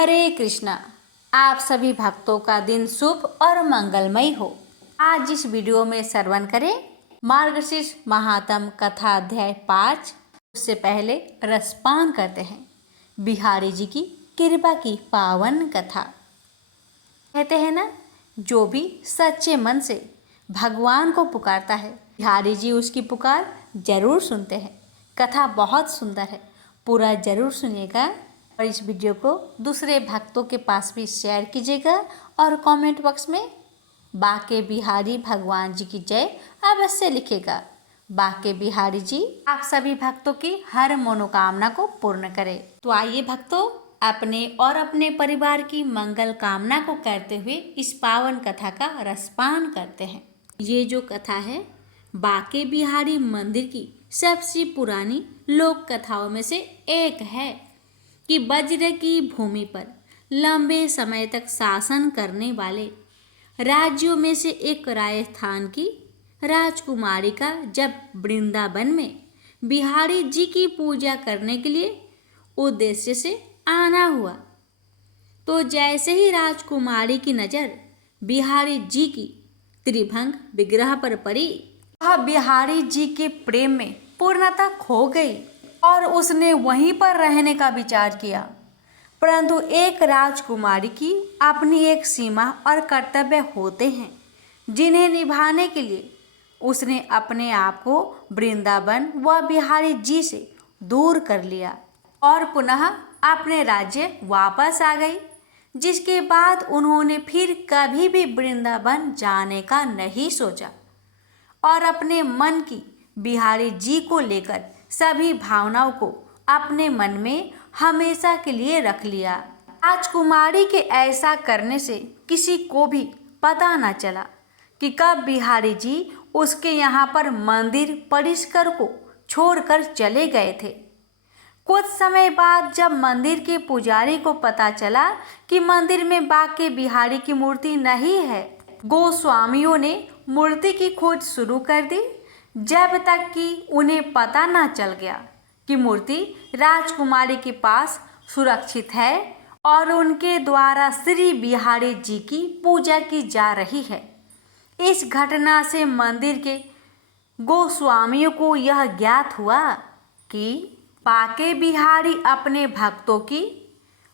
हरे कृष्णा। आप सभी भक्तों का दिन शुभ और मंगलमय हो। आज इस वीडियो में श्रवण करें मार्गशीर्ष महात्म कथा अध्याय 5। उससे पहले रसपान करते हैं बिहारी जी की कृपा की पावन कथा। कहते हैं ना, जो भी सच्चे मन से भगवान को पुकारता है बिहारी जी उसकी पुकार जरूर सुनते हैं। कथा बहुत सुंदर है, पूरा जरूर सुनिएगा और इस वीडियो को दूसरे भक्तों के पास भी शेयर कीजिएगा और कमेंट बॉक्स में बाके बिहारी भगवान जी की जय अवश्य लिखेगा। बाके बिहारी जी आप सभी भक्तों की हर मनोकामना को पूर्ण करें। तो आइए भक्तों, अपने और अपने परिवार की मंगल कामना को करते हुए इस पावन कथा का रसपान करते हैं। ये जो कथा है बाके बिहारी मंदिर की सबसे पुरानी लोक कथाओं में से एक है कि वज्र की भूमि पर लंबे समय तक शासन करने वाले राज्यों में से एक राजस्थान की राजकुमारी का जब वृंदावन में बिहारी जी की पूजा करने के लिए उद्देश्य से आना हुआ, तो जैसे ही राजकुमारी की नज़र बिहारी जी की त्रिभंग विग्रह पर पड़ी, वह बिहारी जी के प्रेम में पूर्णतः खो गई और उसने वहीं पर रहने का विचार किया। परंतु एक राजकुमारी की अपनी एक सीमा और कर्तव्य होते हैं, जिन्हें निभाने के लिए उसने अपने आप को वृंदावन व बिहारी जी से दूर कर लिया और पुनः अपने राज्य वापस आ गई। जिसके बाद उन्होंने फिर कभी भी वृंदावन जाने का नहीं सोचा और अपने मन की बिहारी जी को लेकर सभी भावनाओं को अपने मन में हमेशा के लिए रख लिया। राजकुमारी के ऐसा करने से किसी को भी पता न चला कि कब बिहारी जी उसके यहाँ पर मंदिर परिसर को छोड़कर चले गए थे। कुछ समय बाद जब मंदिर के पुजारी को पता चला कि मंदिर में बाके बिहारी की मूर्ति नहीं है, गोस्वामियों ने मूर्ति की खोज शुरू कर दी, जब तक कि उन्हें पता न चल गया कि मूर्ति राजकुमारी के पास सुरक्षित है और उनके द्वारा श्री बिहारी जी की पूजा की जा रही है। इस घटना से मंदिर के गोस्वामियों को यह ज्ञात हुआ कि बाके बिहारी अपने भक्तों की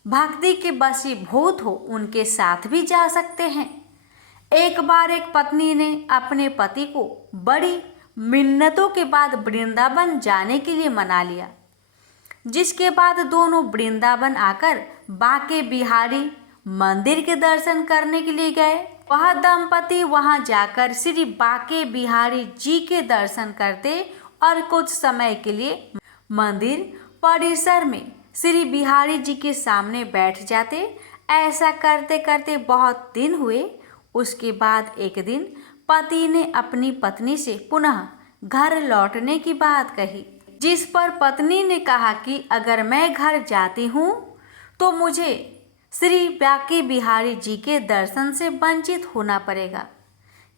भक्ति के वशीभूत हो उनके साथ भी जा सकते हैं। एक बार एक पत्नी ने अपने पति को बड़ी मिन्नतों के बाद वृंदावन जाने के लिए मना लिया, जिसके बाद दोनों वृंदावन आकर बाके बिहारी मंदिर के दर्शन करने के लिए गए। वह दंपति वहां जाकर श्री बाके बिहारी जी के दर्शन करते और कुछ समय के लिए मंदिर परिसर में श्री बिहारी जी के सामने बैठ जाते। ऐसा करते करते बहुत दिन हुए। उसके बाद एक दिन पति ने अपनी पत्नी से पुनः घर लौटने की बात कही, जिस पर पत्नी ने कहा कि अगर मैं घर जाती हूँ तो मुझे श्री बाके बिहारी जी के दर्शन से वंचित होना पड़ेगा।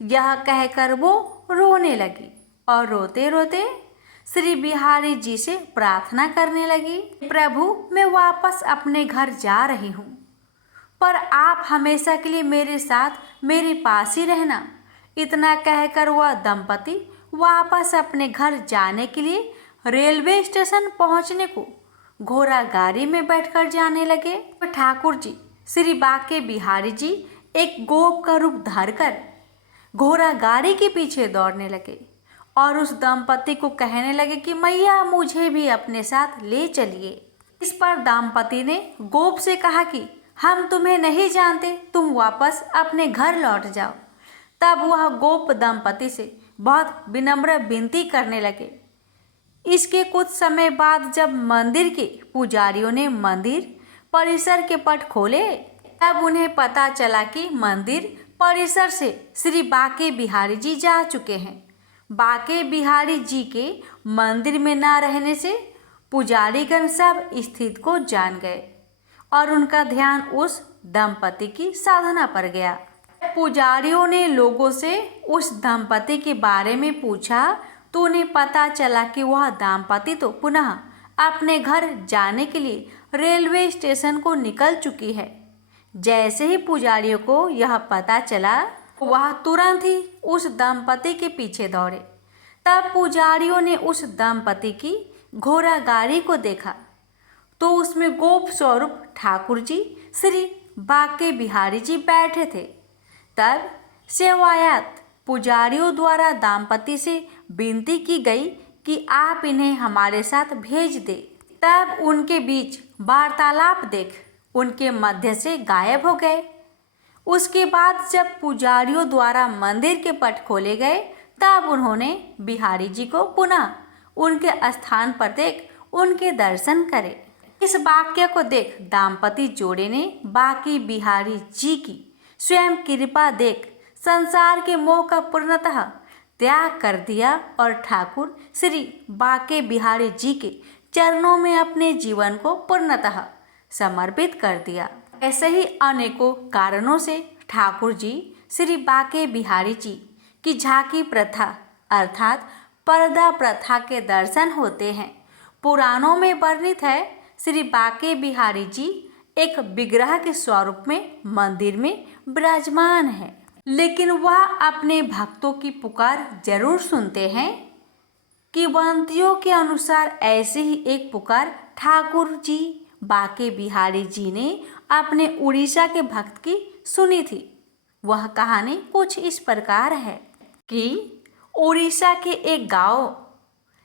यह कहकर वो रोने लगी और रोते रोते श्री बिहारी जी से प्रार्थना करने लगी, प्रभु मैं वापस अपने घर जा रही हूँ, पर आप हमेशा के लिए मेरे साथ मेरे पास ही रहना। इतना कहकर वह दंपति वापस अपने घर जाने के लिए रेलवे स्टेशन पहुंचने को घोड़ा गाड़ी में बैठकर जाने लगे। ठाकुर जी श्री बाके बिहारी जी एक गोप का रूप धरकर घोड़ा गाड़ी के पीछे दौड़ने लगे और उस दंपति को कहने लगे कि मैया मुझे भी अपने साथ ले चलिए। इस पर दंपति ने गोप से कहा कि हम तुम्हें नहीं जानते, तुम वापस अपने घर लौट जाओ। तब वह गोप दंपति से बहुत विनम्र विनती करने लगे। इसके कुछ समय बाद जब मंदिर के पुजारियों ने मंदिर परिसर के पट खोले, तब उन्हें पता चला कि मंदिर परिसर से श्री बाके बिहारी जी जा चुके हैं। बाके बिहारी जी के मंदिर में न रहने से पुजारीगण सब स्थिति को जान गए और उनका ध्यान उस दंपति की साधना पर गया। पुजारियों ने लोगों से उस दंपति के बारे में पूछा तो उन्हें पता चला कि वह दंपति तो पुनः अपने घर जाने के लिए रेलवे स्टेशन को निकल चुकी है। जैसे ही पुजारियों को यह पता चला, वह तुरंत ही उस दंपति के पीछे दौड़े। तब पुजारियों ने उस दंपति की घोड़ा गाड़ी को देखा तो उसमें गोप स्वरूप ठाकुर जी श्री बाके बिहारी जी बैठे थे। तब सेवायत पुजारियों द्वारा दंपति से विनती की गई कि आप इन्हें हमारे साथ भेज दे। तब उनके बीच वार्तालाप देख उनके मध्य से गायब हो गए। उसके बाद जब पुजारियों द्वारा मंदिर के पट खोले गए, तब उन्होंने बिहारी जी को पुनः उनके स्थान पर देख उनके दर्शन करे। इस वाक्य को देख दाम्पति जोड़े ने बाकी बिहारी जी की स्वयं कृपा देख संसार के मोह का पूर्णतः त्याग कर दिया और ठाकुर श्री बाके बिहारी जी के चरणों में अपने जीवन को पूर्णतः समर्पित कर दिया। ऐसे ही अनेकों कारणों से ठाकुर जी श्री बाके बिहारी जी की झांकी प्रथा अर्थात पर्दा प्रथा के दर्शन होते हैं। पुराणों में वर्णित है, श्री बाके बिहारी जी एक विग्रह के स्वरूप में मंदिर में विराजमान है, लेकिन वह अपने भक्तों की पुकार जरूर सुनते हैं। किंवदंतियों के अनुसार ऐसे ही एक पुकार ठाकुर जी बाके बिहारी जी ने अपने उड़ीसा के भक्त की सुनी थी। वह कहानी कुछ इस प्रकार है कि उड़ीसा के एक गांव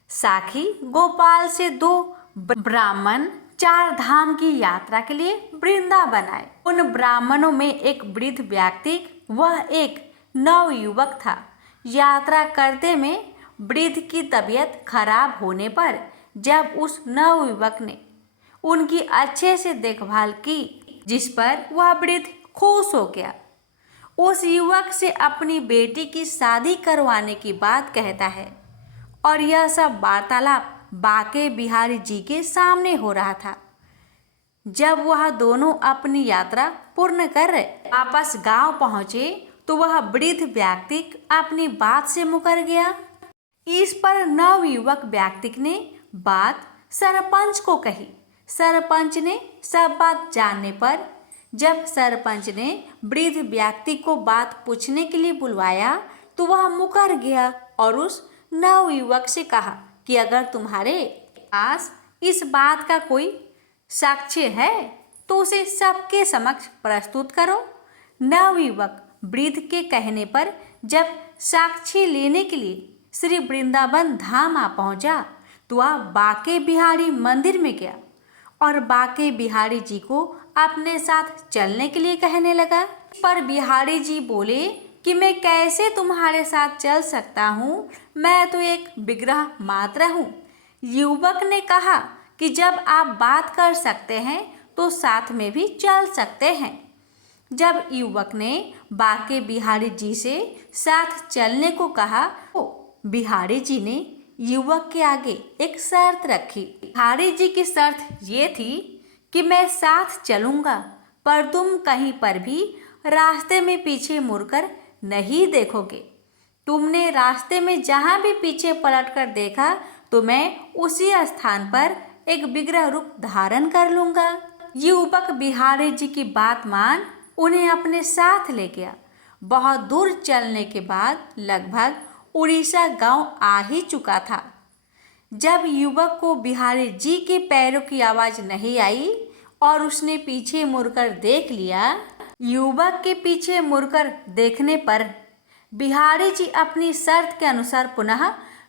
साखी गोपाल से दो ब्राह्मण 4 धाम की यात्रा के लिए वृंदावन आए। उन ब्राह्मणों में एक वृद्ध व्यक्ति वह एक नवयुवक था। यात्रा करते में वृद्ध की तबीयत खराब होने पर जब उस नवयुवक ने उनकी अच्छे से देखभाल की, जिस पर वह वृद्ध खुश हो गया, उस युवक से अपनी बेटी की शादी करवाने की बात कहता है। और यह सब वार्तालाप बाके बिहारी जी के सामने हो रहा था। जब वह दोनों अपनी यात्रा पूर्ण कर वापस गांव पहुंचे तो वह वृद्ध व्यक्ति अपनी बात से मुकर गया। इस पर नवयुवक व्यक्ति ने बात सरपंच को कही। सरपंच ने सब बात जानने पर जब सरपंच ने वृद्ध व्यक्ति को बात पूछने के लिए बुलवाया तो वह मुकर गया और उस नवयुवक से कहा कि अगर तुम्हारे पास इस बात का कोई साक्ष्य है तो उसे सबके समक्ष प्रस्तुत करो। नवयुवक वृद्ध के कहने पर जब साक्ष्य लेने के लिए श्री वृंदावन धाम आ पहुंचा तो वह बाके बिहारी मंदिर में गया और बाके बिहारी जी को अपने साथ चलने के लिए कहने लगा। पर बिहारी जी बोले कि मैं कैसे तुम्हारे साथ चल सकता हूँ, मैं तो एक विग्रह मात्र हूँ। युवक ने कहा कि जब आप बात कर सकते हैं तो साथ में भी चल सकते हैं। जब युवक ने बाके बिहारी जी से साथ चलने को कहा तो बिहारी जी ने युवक के आगे एक शर्त रखी। बिहारी जी की शर्त ये थी कि मैं साथ चलूँगा, पर तुम कहीं पर भी रास्ते में पीछे मुड़कर नहीं देखोगे। तुमने रास्ते में जहाँ भी पीछे पलटकर देखा तो मैं उसी स्थान पर एक विग्रह रूप धारण कर लूँगा। युवक बिहारी जी की बात मान उन्हें अपने साथ ले गया। बहुत दूर चलने के बाद लगभग उड़ीसा गांव आ ही चुका था। जब युवक को बिहारी जी के पैरों की आवाज़ नहीं आई और उसने पीछे मुड़कर देख लिया, युवक के पीछे मुड़कर देखने पर बिहारी जी अपनी शर्त के अनुसार पुनः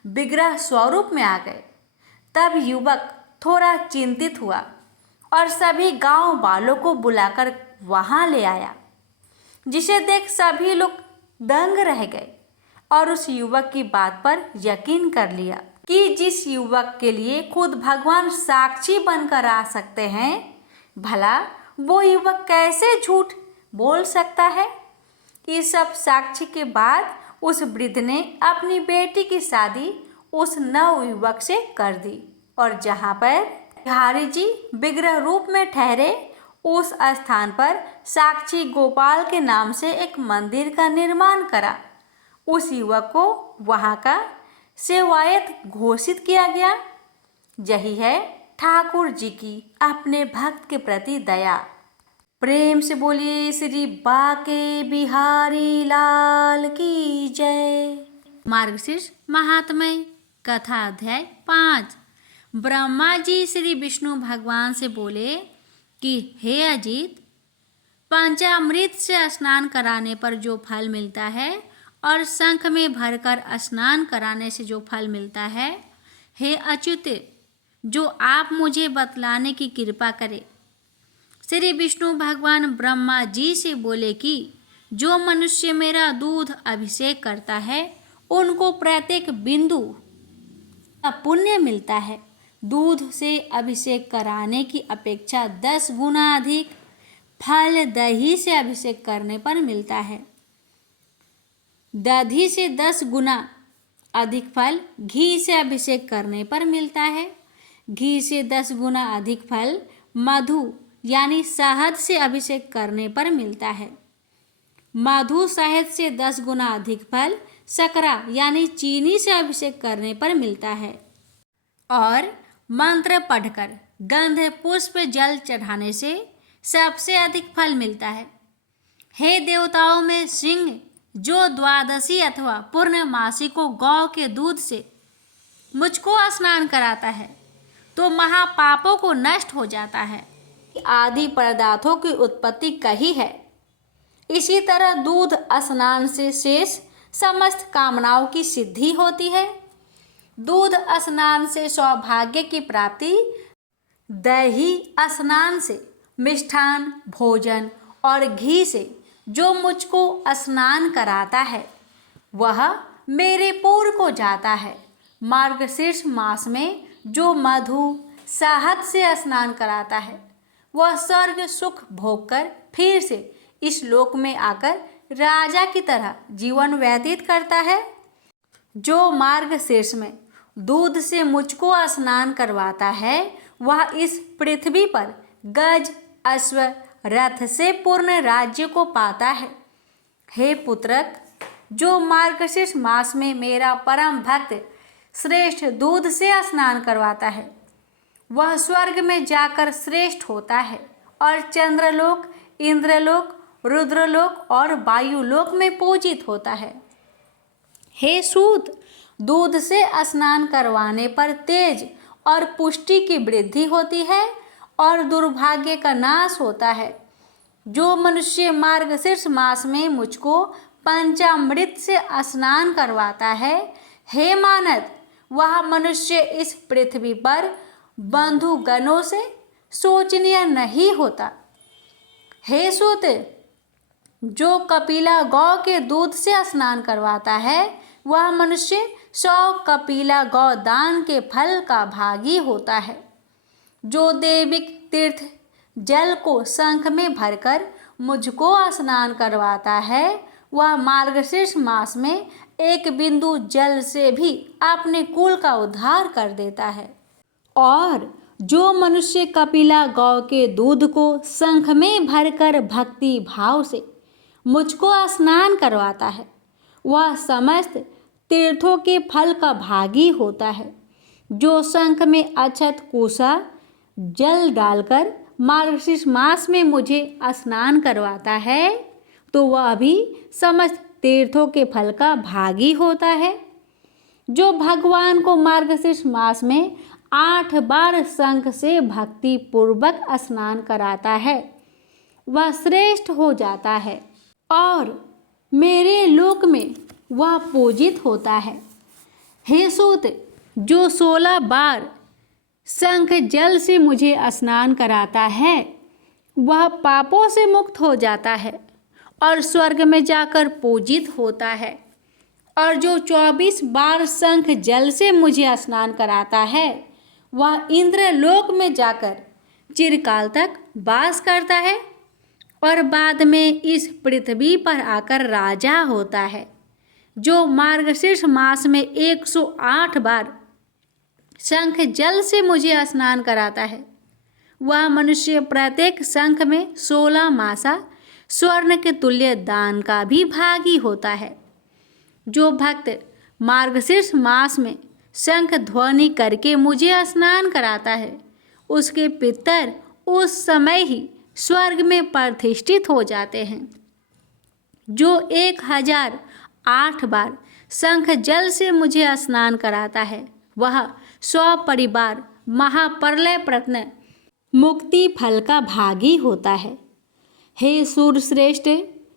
विग्रह स्वरूप में आ गए। तब युवक थोड़ा चिंतित हुआ और सभी गांव वालों को बुलाकर वहां ले आया, जिसे देख सभी लोग दंग रह गए और उस युवक की बात पर यकीन कर लिया कि जिस युवक के लिए खुद भगवान साक्षी बनकर आ सकते हैं, भला वो युवक कैसे झूठ बोल सकता है। इस सब साक्षी के बाद उस वृद्ध ने अपनी बेटी की शादी उस नवयुवक से कर दी और जहाँ पर बिहारी जी विग्रह रूप में ठहरे उस स्थान पर साक्षी गोपाल के नाम से एक मंदिर का निर्माण करा। उस युवक को वहाँ का सेवायत घोषित किया गया। यही है ठाकुर जी की अपने भक्त के प्रति दया। प्रेम से बोलिए श्री बाके बिहारी लाल की जय। मार्गशीर्ष महात्म्य कथा अध्याय 5। ब्रह्मा जी श्री विष्णु भगवान से बोले कि हे अजित, पंचामृत से स्नान कराने पर जो फल मिलता है और शंख में भरकर स्नान कराने से जो फल मिलता है, हे अच्युत, जो आप मुझे बतलाने की कृपा करें। श्री विष्णु भगवान ब्रह्मा जी से बोले कि जो मनुष्य मेरा दूध अभिषेक करता है उनको प्रत्येक बिंदु का पुण्य मिलता है। दूध से अभिषेक कराने की अपेक्षा 10 गुना अधिक फल दही से अभिषेक करने पर मिलता है। दही से 10 गुना अधिक फल घी से अभिषेक करने पर मिलता है। घी से 10 गुना अधिक फल मधु यानी शहद से अभिषेक करने पर मिलता है। मधु शहद से 10 गुना अधिक फल शकरा यानी चीनी से अभिषेक करने पर मिलता है। और मंत्र पढ़कर गंध पुष्प जल चढ़ाने से सबसे अधिक फल मिलता है। हे देवताओं में सिंह, जो द्वादशी अथवा पूर्णमासी को गौ के दूध से मुझको स्नान कराता है तो महापापों को नष्ट हो जाता है। आदि पदार्थों की उत्पत्ति कही है। इसी तरह दूध स्नान से शेष समस्त कामनाओं की सिद्धि होती है। दूध स्नान से सौभाग्य की प्राप्ति, दही स्नान से मिष्ठान भोजन और घी से जो मुझको स्नान कराता है वह मेरे पूर को जाता है। मार्गशीर्ष मास में जो मधु शहद से स्नान कराता है वह स्वर्ग सुख भोगकर फिर से इस लोक में आकर राजा की तरह जीवन व्यतीत करता है। जो मार्गशीर्ष में दूध से मुझको स्नान करवाता है वह इस पृथ्वी पर गज अश्व रथ से पूर्ण राज्य को पाता है। हे पुत्रक, जो मार्गशीर्ष मास में मेरा परम भक्त श्रेष्ठ दूध से स्नान करवाता है वह स्वर्ग में जाकर श्रेष्ठ होता है और चंद्रलोक, इंद्रलोक, रुद्रलोक और वायुलोक में पूजित होता है। हे सूत, दूध से स्नान करवाने पर तेज और पुष्टि की वृद्धि होती है और दुर्भाग्य का नाश होता है। जो मनुष्य मार्गशीर्ष मास में मुझको पंचामृत से स्नान करवाता है, हे मानद, वह मनुष्य इस पृथ्वी पर बंधुगणों से शोचनीय नहीं होता। हे सूत, जो कपिला गौ के दूध से स्नान करवाता है वह मनुष्य 100 कपिला गौ दान के फल का भागी होता है। जो दैविक तीर्थ जल को शंख में भरकर मुझको स्नान करवाता है वह मार्गशीर्ष मास में एक बिंदु जल से भी अपने कुल का उद्धार कर देता है। और जो मनुष्य कपिला गौ के दूध को शंख में भरकर भक्ति भाव से मुझको स्नान करवाता है वह समस्त तीर्थों के फल का भागी होता है। जो शंख में अक्षत कुशा जल डालकर मार्गशीर्ष मास में मुझे स्नान करवाता है तो वह भी समस्त तीर्थों के फल का भागी होता है। जो भगवान को मार्गशीर्ष मास में 8 बार शंख से भक्ति पूर्वक स्नान कराता है वह श्रेष्ठ हो जाता है और मेरे लोक में वह पूजित होता है। हे सूत, जो 16 बार शंख जल से मुझे स्नान कराता है वह पापों से मुक्त हो जाता है और स्वर्ग में जाकर पूजित होता है। और जो 24 बार शंख जल से मुझे स्नान कराता है वह इंद्र लोक में जाकर चिरकाल तक वास करता है और बाद में इस पृथ्वी पर आकर राजा होता है। जो मार्गशीर्ष मास में 108 बार शंख जल से मुझे स्नान कराता है वह मनुष्य प्रत्येक शंख में 16 मासा स्वर्ण के तुल्य दान का भी भागी होता है। जो भक्त मार्गशीर्ष मास में शंख ध्वनि करके मुझे स्नान कराता है उसके पितर उस समय ही स्वर्ग में प्रतिष्ठित हो जाते हैं। जो 1008 बार शंख जल से मुझे स्नान कराता है, वह 100 परिवार महाप्रलय प्रत्न मुक्ति फल का भागी होता है। हे सूर्यश्रेष्ठ,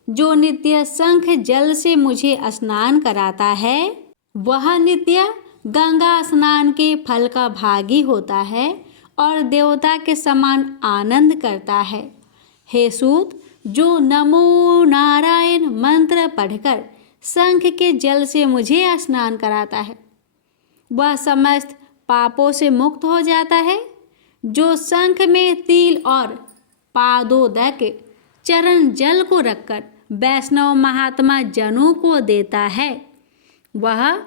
जो नित्य शंख जल से मुझे स्नान कराता है, वह नित्य गंगा स्नान के फल का भागी होता है और देवता के समान आनंद करता है। हे सूत, जो नमो नारायण मंत्र पढ़कर शंख के जल से मुझे स्नान कराता है, वह समस्त पापों से मुक्त हो जाता है। जो शंख में तिल और पादोदक चरण जल को रखकर वैष्णव महात्मा जनों को देता है, वह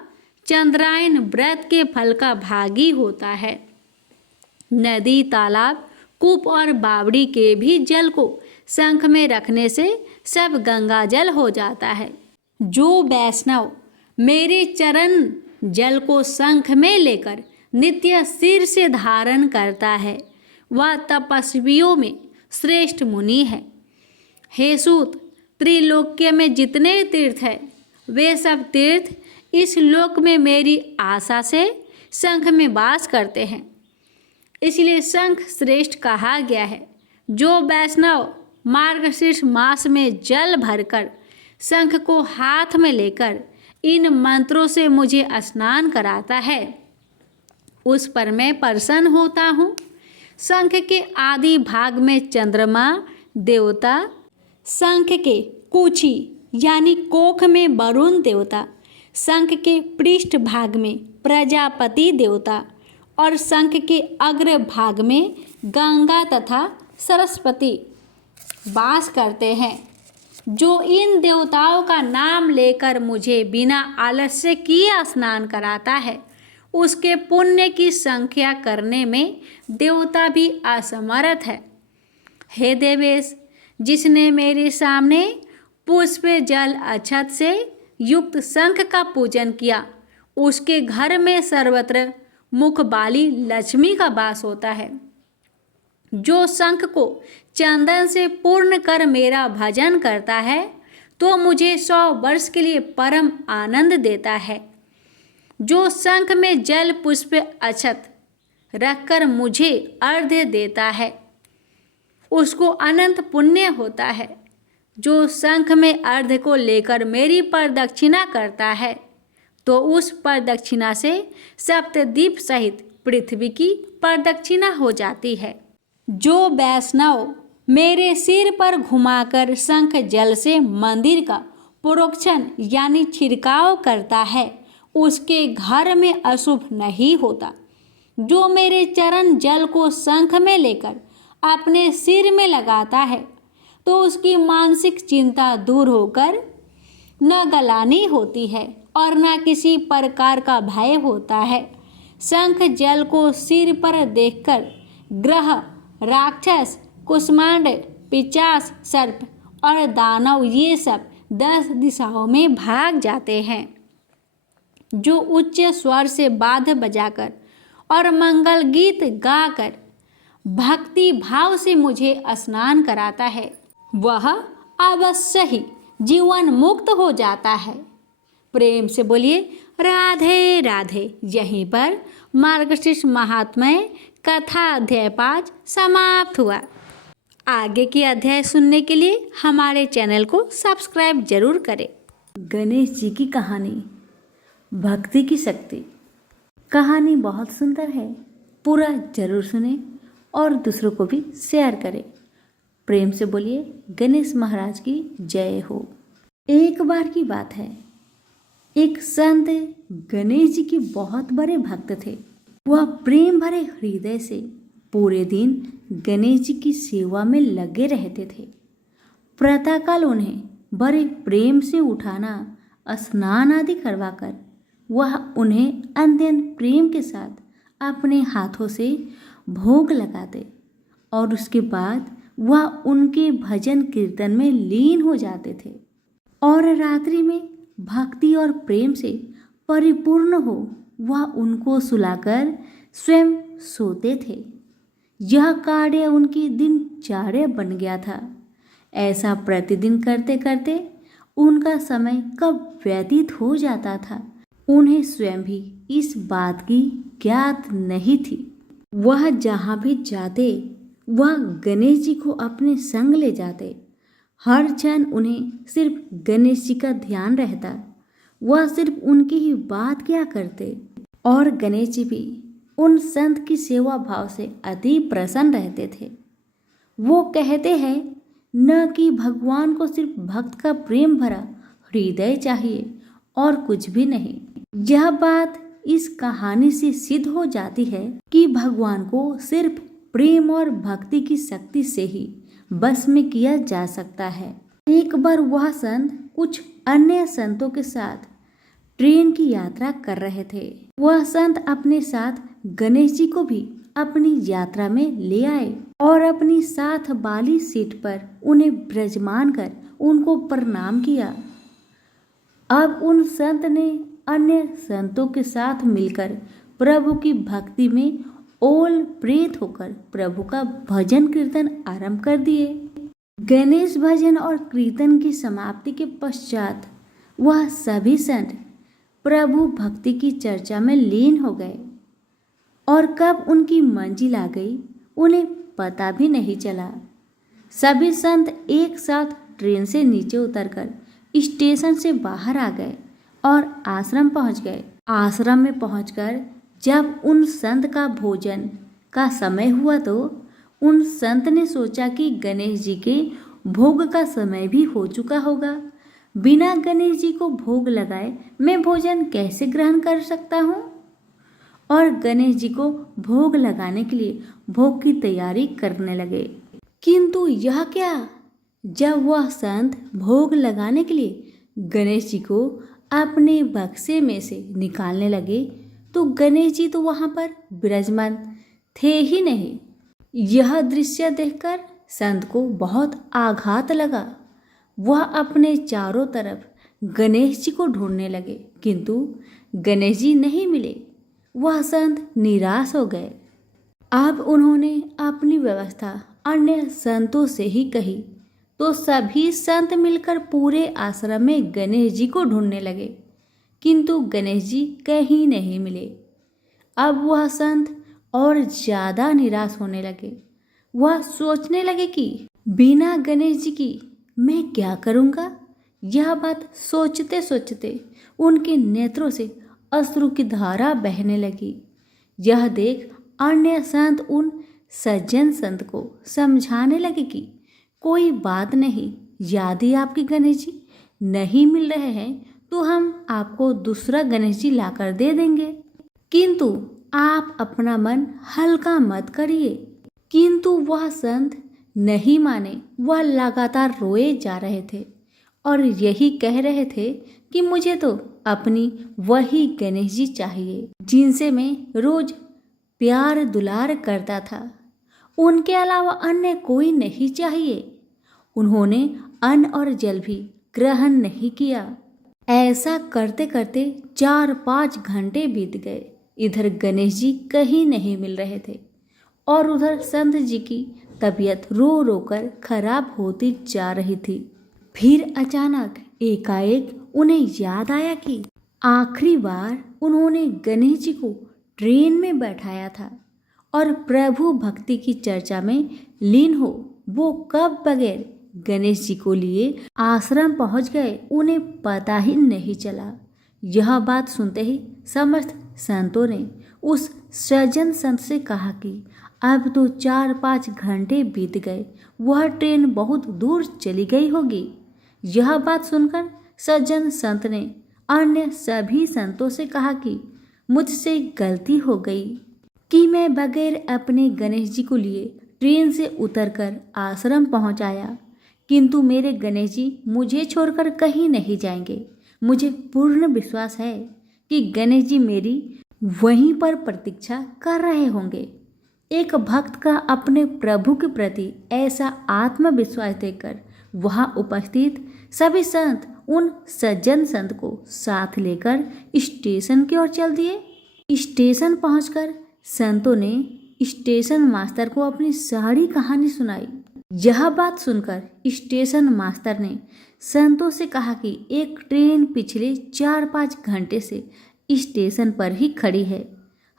चंद्रायन व्रत के फल का भागी होता है। नदी, तालाब, कूप और बावड़ी के भी जल को शंख में रखने से सब गंगा जल हो जाता है। जो वैष्णव मेरे चरण जल को शंख में लेकर नित्य सिर से धारण करता है, वह तपस्वियों में श्रेष्ठ मुनि है। हे सूत, त्रिलोक्य में जितने तीर्थ हैं, वे सब तीर्थ इस लोक में मेरी आशा से शंख में वास करते हैं, इसलिए शंख श्रेष्ठ कहा गया है। जो वैष्णव मार्गशीर्ष मास में जल भरकर शंख को हाथ में लेकर इन मंत्रों से मुझे स्नान कराता है, उस पर मैं प्रसन्न होता हूँ। शंख के आदि भाग में चंद्रमा देवता, शंख के कुची यानी कोख में वरुण देवता, शंख के पृष्ठ भाग में प्रजापति देवता और शंख के अग्र भाग में गंगा तथा सरस्वती वास करते हैं। जो इन देवताओं का नाम लेकर मुझे बिना आलस्य किए स्नान कराता है, उसके पुण्य की संख्या करने में देवता भी असमर्थ है। हे देवेश, जिसने मेरे सामने पुष्प जल अक्षत से युक्त शंख का पूजन किया, उसके घर में सर्वत्र मुख वाली लक्ष्मी का वास होता है। जो शंख को चंदन से पूर्ण कर मेरा भजन करता है, तो मुझे 100 वर्ष के लिए परम आनंद देता है। जो शंख में जल पुष्प अक्षत रखकर मुझे अर्घ्य देता है, उसको अनंत पुण्य होता है। जो शंख में अर्घ्य को लेकर मेरी प्रदक्षिणा करता है, तो उस प्रदक्षिणा से सप्तद्वीप सहित पृथ्वी की प्रदक्षिणा हो जाती है। जो वैष्णव मेरे सिर पर घुमाकर शंख जल से मंदिर का प्रोक्षण यानी छिड़काव करता है, उसके घर में अशुभ नहीं होता। जो मेरे चरण जल को शंख में लेकर अपने सिर में लगाता है, तो उसकी मानसिक चिंता दूर होकर न गलानी होती है और न किसी प्रकार का भय होता है। शंख जल को सिर पर देखकर ग्रह, राक्षस, कुष्मांड, पिशाच, सर्प और दानव ये सब 10 दिशाओं में भाग जाते हैं। जो उच्च स्वर से वाद्य बजाकर और मंगल गीत गाकर भक्ति भाव से मुझे स्नान कराता है, वह अवश्य ही जीवन मुक्त हो जाता है। प्रेम से बोलिए राधे राधे। यहीं पर मार्गशीर्ष महात्म्य कथा अध्याय 5 समाप्त हुआ। आगे के अध्याय सुनने के लिए हमारे चैनल को सब्सक्राइब जरूर करें। गणेश जी की कहानी, भक्ति की शक्ति। कहानी बहुत सुंदर है, पूरा जरूर सुने और दूसरों को भी शेयर करें। प्रेम से बोलिए गणेश महाराज की जय हो। एक बार की बात है, एक संत गणेश जी के बहुत बड़े भक्त थे। वह प्रेम भरे हृदय से पूरे दिन गणेश जी की सेवा में लगे रहते थे। प्रातःकाल उन्हें बड़े प्रेम से उठाना, स्नान आदि करवाकर वह उन्हें अत्यंत प्रेम के साथ अपने हाथों से भोग लगाते और उसके बाद वह उनके भजन कीर्तन में लीन हो जाते थे और रात्रि में भक्ति और प्रेम से परिपूर्ण हो वह उनको सुलाकर स्वयं सोते थे। यह कार्य उनकी दिनचर्या बन गया था। ऐसा प्रतिदिन करते करते उनका समय कब व्यतीत हो जाता था, उन्हें स्वयं भी इस बात की ज्ञात नहीं थी। वह जहाँ भी जाते वह गणेश जी को अपने संग ले जाते। हर क्षण उन्हें सिर्फ गणेश जी का ध्यान रहता। वह सिर्फ उनकी ही बात किया करते और गणेश जी भी उन संत की सेवा भाव से अति प्रसन्न रहते थे। वो कहते हैं न कि भगवान को सिर्फ भक्त का प्रेम भरा हृदय चाहिए और कुछ भी नहीं। यह बात इस कहानी से सिद्ध हो जाती है कि भगवान को सिर्फ प्रेम और भक्ति की शक्ति से ही बस में किया जा सकता है। एक बार वह संत कुछ अन्य संतों के साथ ट्रेन की यात्रा कर रहे थे। वह संत अपने साथ गणेश जी को भी अपनी यात्रा में ले आए और अपनी साथ वाली सीट पर उन्हें विराजमान कर उनको प्रणाम किया। अब उन संत ने अन्य संतों के साथ मिलकर प्रभु की भक्ति में ओल प्रेत होकर प्रभु का भजन कीर्तन आरंभ कर दिए। गणेश भजन और कीर्तन की समाप्ति के पश्चात वह सभी संत प्रभु भक्ति की चर्चा में लीन हो गए और कब उनकी मंजिल आ गई उन्हें पता भी नहीं चला। सभी संत एक साथ ट्रेन से नीचे उतरकर स्टेशन से बाहर आ गए और आश्रम पहुंच गए। आश्रम में पहुंचकर जब उन संत का भोजन का समय हुआ तो उन संत ने सोचा कि गणेश जी के भोग का समय भी हो चुका होगा। बिना गणेश जी को भोग लगाए मैं भोजन कैसे ग्रहण कर सकता हूँ? और गणेश जी को भोग लगाने के लिए भोग की तैयारी करने लगे। किंतु यह क्या, जब वह संत भोग लगाने के लिए गणेश जी को अपने बक्से में से निकालने लगे तो गणेश जी तो वहां पर विराजमान थे ही नहीं। यह दृश्य देखकर संत को बहुत आघात लगा। वह अपने चारों तरफ गणेश जी को ढूंढने लगे किंतु गणेश जी नहीं मिले। वह संत निराश हो गए। अब उन्होंने अपनी व्यवस्था अन्य संतों से ही कही तो सभी संत मिलकर पूरे आश्रम में गणेश जी को ढूंढने लगे किंतु गणेश जी कहीं नहीं मिले। अब वह संत और ज्यादा निराश होने लगे। वह सोचने लगे कि बिना गणेश जी की मैं क्या करूँगा। यह बात सोचते सोचते उनके नेत्रों से अश्रु की धारा बहने लगी। यह देख अन्य संत उन सज्जन संत को समझाने लगे कि कोई बात नहीं, यदि आपके गणेश जी नहीं मिल रहे हैं तो हम आपको दूसरा गणेश जी लाकर दे देंगे, किंतु आप अपना मन हल्का मत करिए। किंतु वह संत नहीं माने। वह लगातार रोए जा रहे थे और यही कह रहे थे कि मुझे तो अपनी वही गणेश जी चाहिए जिनसे मैं रोज प्यार दुलार करता था। उनके अलावा अन्य कोई नहीं चाहिए। उन्होंने अन्न और जल भी ग्रहण नहीं किया। ऐसा करते करते 4-5 घंटे बीत गए। इधर गणेश जी कहीं नहीं मिल रहे थे और उधर संत जी की तबीयत रो रो कर खराब होती जा रही थी। फिर अचानक एकाएक उन्हें याद आया कि आखिरी बार उन्होंने गणेश जी को ट्रेन में बैठाया था और प्रभु भक्ति की चर्चा में लीन हो वो कब बगैर गणेश जी को लिए आश्रम पहुंच गए उन्हें पता ही नहीं चला। यह बात सुनते ही समस्त संतों ने उस सज्जन संत से कहा कि अब तो 4-5 घंटे बीत गए, वह ट्रेन बहुत दूर चली गई होगी। यह बात सुनकर सज्जन संत ने अन्य सभी संतों से कहा कि मुझसे गलती हो गई कि मैं बगैर अपने गणेश जी को लिए ट्रेन से उतरकर आश्रम पहुंच आया, किंतु मेरे गणेश जी मुझे छोड़कर कहीं नहीं जाएंगे। मुझे पूर्ण विश्वास है कि गणेश जी मेरी वहीं पर प्रतीक्षा कर रहे होंगे। एक भक्त का अपने प्रभु के प्रति ऐसा आत्मविश्वास देखकर वहां उपस्थित सभी संत उन सज्जन संत को साथ लेकर स्टेशन की ओर चल दिए। स्टेशन पहुंचकर संतों ने स्टेशन मास्टर को अपनी सारी कहानी सुनाई। यह बात सुनकर स्टेशन मास्टर ने संतों से कहा कि एक ट्रेन पिछले 4-5 घंटे से स्टेशन पर ही खड़ी है।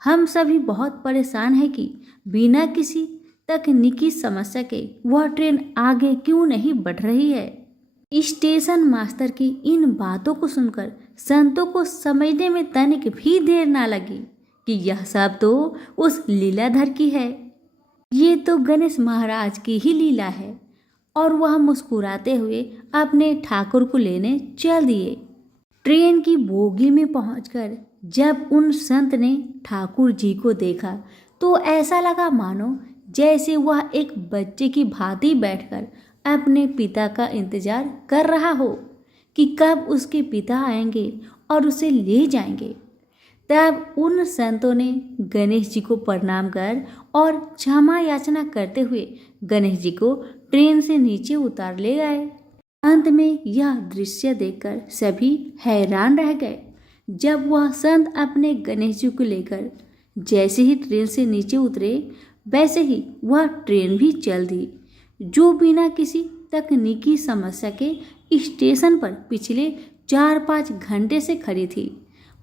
हम सभी बहुत परेशान हैं कि बिना किसी तकनीकी समस्या के वह ट्रेन आगे क्यों नहीं बढ़ रही है। स्टेशन मास्टर की इन बातों को सुनकर संतों को समझने में तनिक भी देर ना लगी कि यह सब तो उस लीलाधर की है। ये तो गणेश महाराज की ही लीला है। और वह मुस्कुराते हुए अपने ठाकुर को लेने चल दिए। ट्रेन की बोगी में पहुंचकर जब उन संत ने ठाकुर जी को देखा तो ऐसा लगा मानो जैसे वह एक बच्चे की भांति बैठकर अपने पिता का इंतजार कर रहा हो कि कब उसके पिता आएंगे और उसे ले जाएंगे। तब उन संतों ने गणेश जी को प्रणाम कर और क्षमा याचना करते हुए गणेश जी को ट्रेन से नीचे उतार ले गए। अंत में यह दृश्य देखकर सभी हैरान रह गए। जब वह संत अपने गणेश जी को लेकर जैसे ही ट्रेन से नीचे उतरे वैसे ही वह ट्रेन भी चल दी, जो बिना किसी तकनीकी समस्या के स्टेशन पर पिछले 4-5 घंटे से खड़ी थी।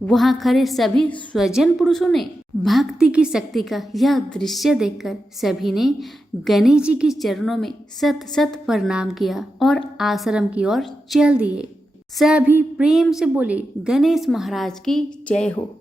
वहां खड़े सभी स्वजन पुरुषों ने भक्ति की शक्ति का यह दृश्य देखकर सभी ने गणेश जी के चरणों में सत सत प्रणाम किया और आश्रम की ओर चल दिए। सभी प्रेम से बोले, गणेश महाराज की जय हो।